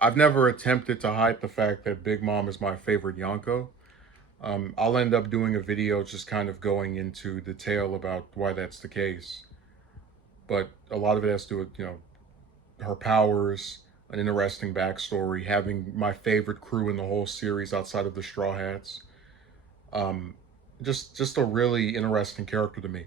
I've never attempted to hide the fact that Big Mom is my favorite Yonko. I'll end up doing a video just kind of going into detail about why that's the case. But a lot of it has to do with, her powers, an interesting backstory, having my favorite crew in the whole series outside of the Straw Hats. Um, just a really interesting character to me.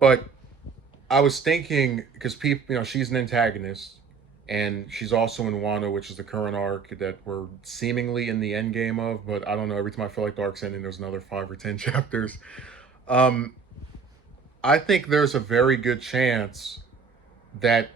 But I was thinking because people, she's an antagonist, and she's also in Wano, which is the current arc that we're seemingly in the end game of. But I don't know. Every time I feel like the arc's ending, there's another 5 or 10 chapters. Um, I think there's a very good chance that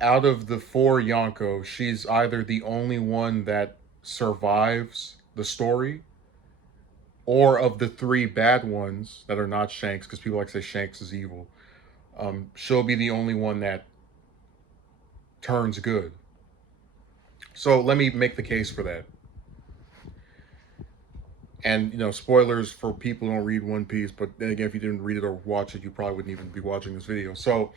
out of the four Yonko, she's either the only one that survives the story, or of the three bad ones that are not Shanks, because people like to say Shanks is evil. She'll be the only one that turns good. So let me make the case for that. And spoilers for people who don't read One Piece, but then again, if you didn't read it or watch it, you probably wouldn't even be watching this video. So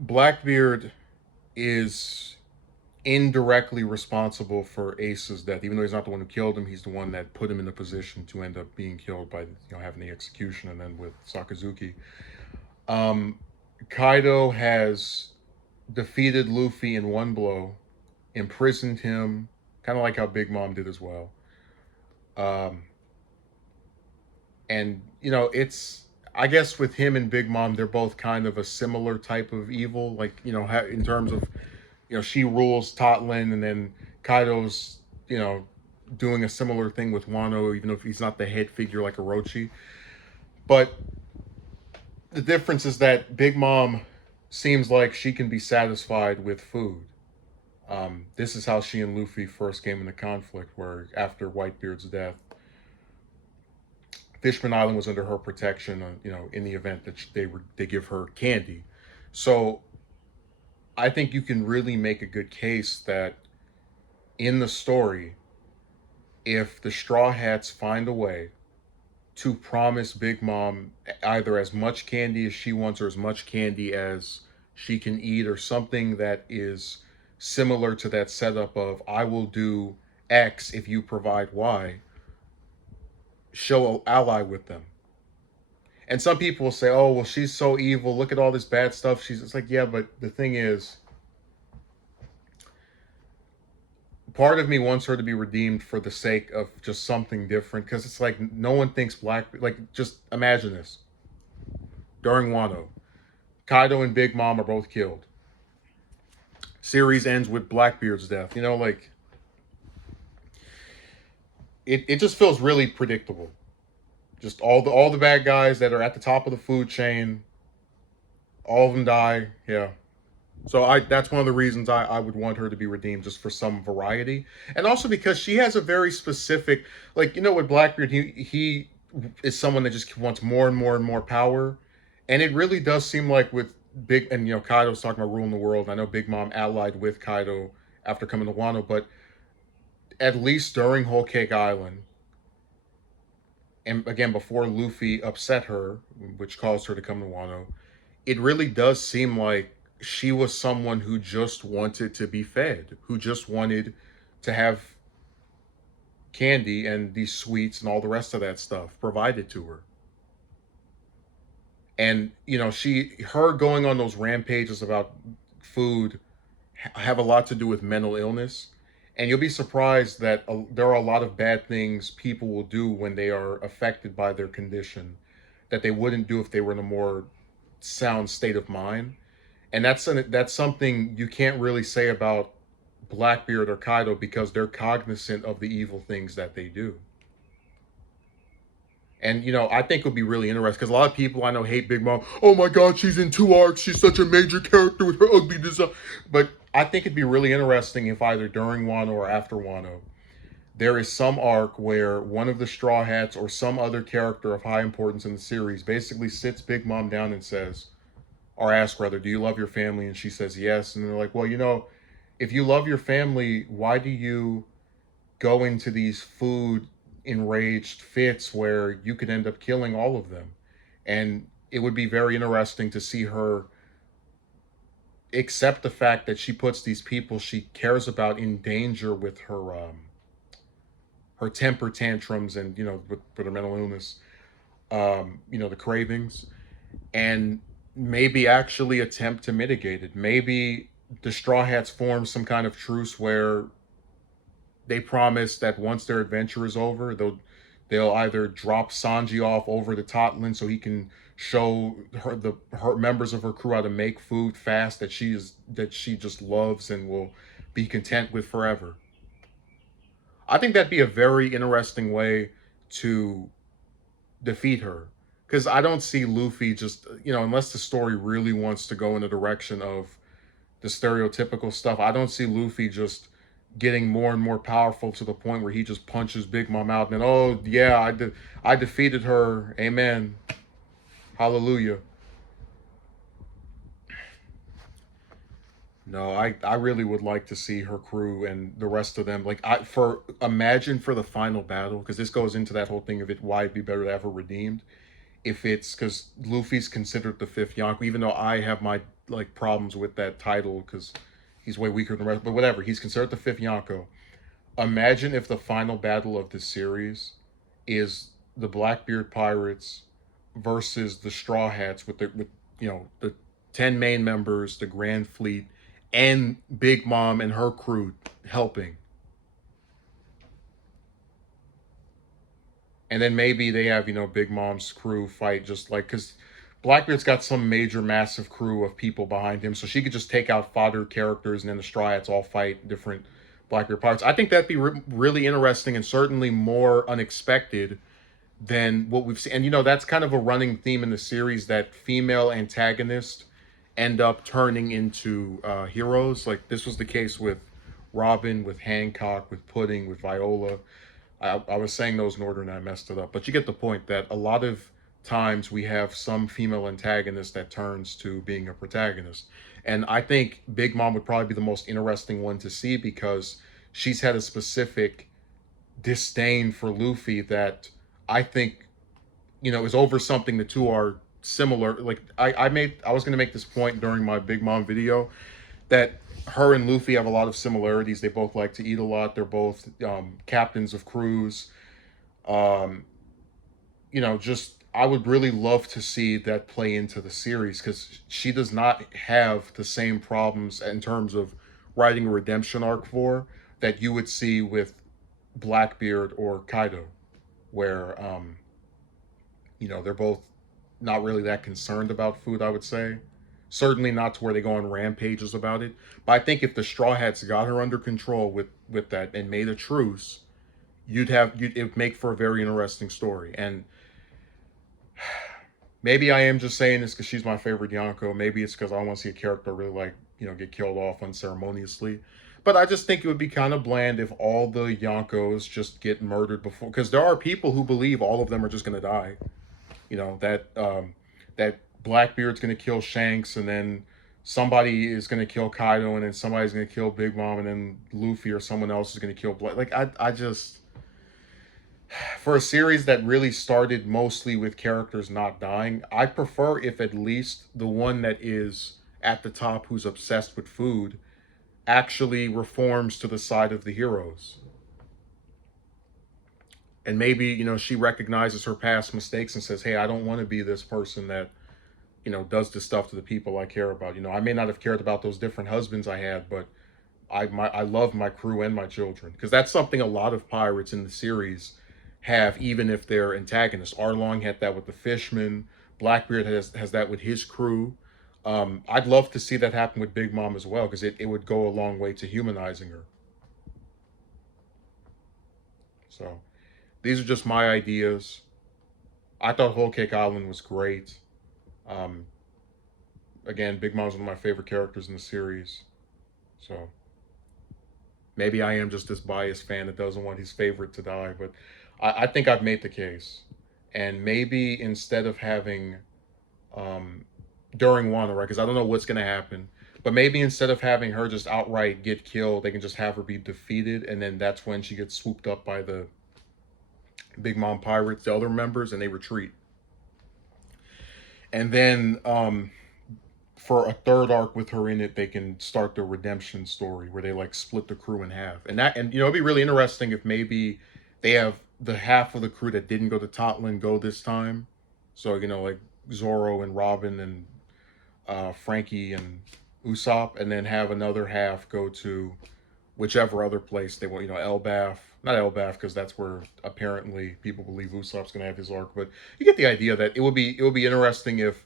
Blackbeard is indirectly responsible for Ace's death, even though he's not the one who killed him. He's the one that put him in the position to end up being killed by having the execution, and then with Sakazuki. Um, Kaido has defeated Luffy in one blow, imprisoned him, kind of like how Big Mom did as well. Um, and it's, I guess with him and Big Mom, they're both kind of a similar type of evil, like in terms of she rules Totland, and then Kaido's doing a similar thing with Wano, even if he's not the head figure like Orochi. But the difference is that Big Mom seems like she can be satisfied with food. This is how she and Luffy first came into conflict, where after Whitebeard's death, Fishman Island was under her protection. In the event that they give her candy. So I think you can really make a good case that in the story, if the Straw Hats find a way to promise Big Mom either as much candy as she wants or as much candy as she can eat, or something that is similar to that setup of I will do X if you provide Y, she'll ally with them. And some people will say, "Oh, well, she's so evil. Look at all this bad stuff." It's like, yeah, but the thing is, part of me wants her to be redeemed for the sake of just something different. Because it's like no one thinks Black. Like, just imagine this: during Wano, Kaido and Big Mom are both killed. Series ends with Blackbeard's death. Like it just feels really predictable. Just all the bad guys that are at the top of the food chain, all of them die. Yeah. So that's one of the reasons I would want her to be redeemed, just for some variety. And also because she has a very specific, like, with Blackbeard, he is someone that just wants more and more and more power. And it really does seem like with Big, and Kaido's talking about ruling the world. I know Big Mom allied with Kaido after coming to Wano, but at least during Whole Cake Island, and again before Luffy upset her, which caused her to come to Wano, it really does seem like she was someone who just wanted to be fed, who just wanted to have candy and these sweets and all the rest of that stuff provided to her. And her going on those rampages about food have a lot to do with mental illness. And you'll be surprised that there are a lot of bad things people will do when they are affected by their condition that they wouldn't do if they were in a more sound state of mind. And that's something you can't really say about Blackbeard or Kaido, because they're cognizant of the evil things that they do. And I think it would be really interesting because a lot of people I know hate Big Mom. Oh my God, she's in 2 arcs. She's such a major character with her ugly design. But I think it'd be really interesting if either during Wano or after Wano, there is some arc where one of the Straw Hats or some other character of high importance in the series basically sits Big Mom down and says, or asks rather, "Do you love your family?" And she says yes. And they're like, "Well, if you love your family, why do you go into these food enraged fits where you could end up killing all of them?" And it would be very interesting to see her accept the fact that she puts these people she cares about in danger with her temper tantrums and with her mental illness, the cravings, and maybe actually attempt to mitigate it. Maybe the Straw Hats form some kind of truce where they promise that once their adventure is over, they'll either drop Sanji off over to Totland so he can show her members of her crew how to make food fast that she just loves and will be content with forever. I think that'd be a very interesting way to defeat her, because I don't see Luffy just unless the story really wants to go in the direction of the stereotypical stuff. I don't see Luffy just getting more and more powerful to the point where he just punches Big Mom out and then, oh yeah, I defeated her. Amen. Hallelujah. No, I really would like to see her crew and the rest of them. Like I for imagine for the final battle, because this goes into that whole thing of it why it'd be better to have her redeemed. If it's because Luffy's considered the fifth Yonko, even though I have my like problems with that title because he's way weaker than the rest, but whatever, he's considered the fifth Yonko. Imagine if the final battle of this series is the Blackbeard pirates versus the Straw Hats with the 10 main members, the Grand Fleet, and Big Mom and her crew helping. And then maybe they have, Big Mom's crew fight just like, because Blackbeard's got some major, massive crew of people behind him, so she could just take out fodder characters and then the Straw Hats all fight different Blackbeard parts. I think that'd be really interesting and certainly more unexpected than what we've seen. And, that's kind of a running theme in the series that female antagonists end up turning into heroes. Like this was the case with Robin, with Hancock, with Pudding, with Viola. I was saying those in order and I messed it up. But you get the point that a lot of times we have some female antagonist that turns to being a protagonist. And I think Big Mom would probably be the most interesting one to see because she's had a specific disdain for Luffy that I think, is over something the two are similar. Like I was gonna make this point during my Big Mom video that her and Luffy have a lot of similarities. They both like to eat a lot. They're both captains of crews. Um, just I would really love to see that play into the series because she does not have the same problems in terms of writing a redemption arc for that you would see with Blackbeard or Kaido, where they're both not really that concerned about food. I would say certainly not to where they go on rampages about it. But I think if the Straw Hats got her under control with that and made a truce, it would make for a very interesting story. And maybe I am just saying this because she's my favorite Yonko. Maybe it's because I want to see a character really like get killed off unceremoniously. But I just think it would be kind of bland if all the Yonkos just get murdered before, because there are people who believe all of them are just going to die. That Blackbeard's going to kill Shanks, and then somebody is going to kill Kaido, and then somebody's going to kill Big Mom, and then Luffy or someone else is going to kill Black. Like I just for a series that really started mostly with characters not dying, I prefer if at least the one that is at the top who's obsessed with food actually reforms to the side of the heroes. And maybe, she recognizes her past mistakes and says, hey, I don't want to be this person that, does this stuff to the people I care about. I may not have cared about those different husbands I had, but I love my crew and my children. Because that's something a lot of pirates in the series have, even if they're antagonists. Arlong had that with the fishmen. Blackbeard has that with his crew. I'd love to see that happen with Big Mom as well, because it would go a long way to humanizing her. So these are just my ideas. I thought Whole Cake Island was great. Um, Again, Big Mom's one of my favorite characters in the series. So maybe I am just this biased fan that doesn't want his favorite to die, but I think I've made the case. And maybe instead of having um, during Wano, right? Because I don't know what's gonna happen. But maybe instead of having her just outright get killed, they can just have her be defeated, and then that's when she gets swooped up by the Big Mom pirates, the other members, and they retreat. And then for a third arc with her in it, they can start the redemption story where they like split the crew in half. And it'd be really interesting if maybe they have the half of the crew that didn't go to Totland go this time. So, like Zoro and Robin and Frankie and Usopp, and then have another half go to whichever other place they want, Elbaf. Not Elbaf, because that's where apparently people believe Usopp's gonna have his arc, but you get the idea that it would be interesting if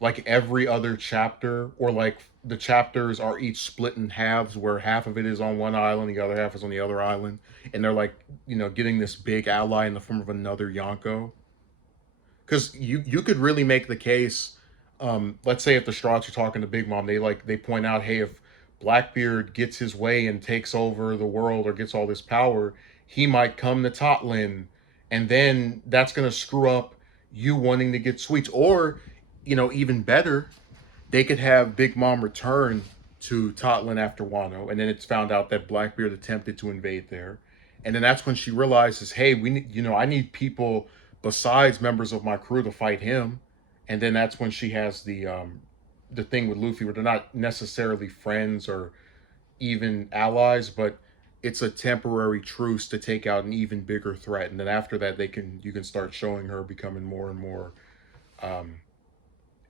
like every other chapter, or like the chapters are each split in halves where half of it is on one island, the other half is on the other island, and they're like, getting this big ally in the form of another Yonko. Because you could really make the case, let's say if the Straughts are talking to Big Mom, they point out, hey, if Blackbeard gets his way and takes over the world or gets all this power, he might come to Totlin, and then that's gonna screw up you wanting to get sweets. Or, even better, they could have Big Mom return to Totlin after Wano, and then it's found out that Blackbeard attempted to invade there, and then that's when she realizes, hey, we need, I need people besides members of my crew to fight him, and then that's when she has the thing with Luffy where they're not necessarily friends or even allies, but it's a temporary truce to take out an even bigger threat, and then after that you can start showing her becoming more and more um,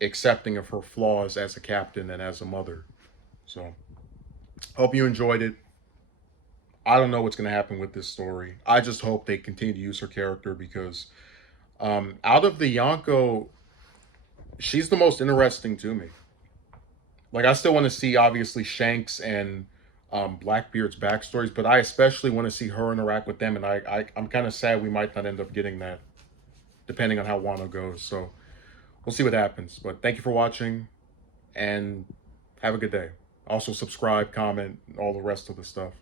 accepting of her flaws as a captain and as a mother. So, hope you enjoyed it. I don't know what's going to happen with this story. I just hope they continue to use her character because out of the Yonko, she's the most interesting to me. Like, I still want to see, obviously, Shanks and Blackbeard's backstories, but I especially want to see her interact with them, and I'm kind of sad we might not end up getting that, depending on how Wano goes. So, we'll see what happens. But thank you for watching, and have a good day. Also, subscribe, comment, all the rest of the stuff.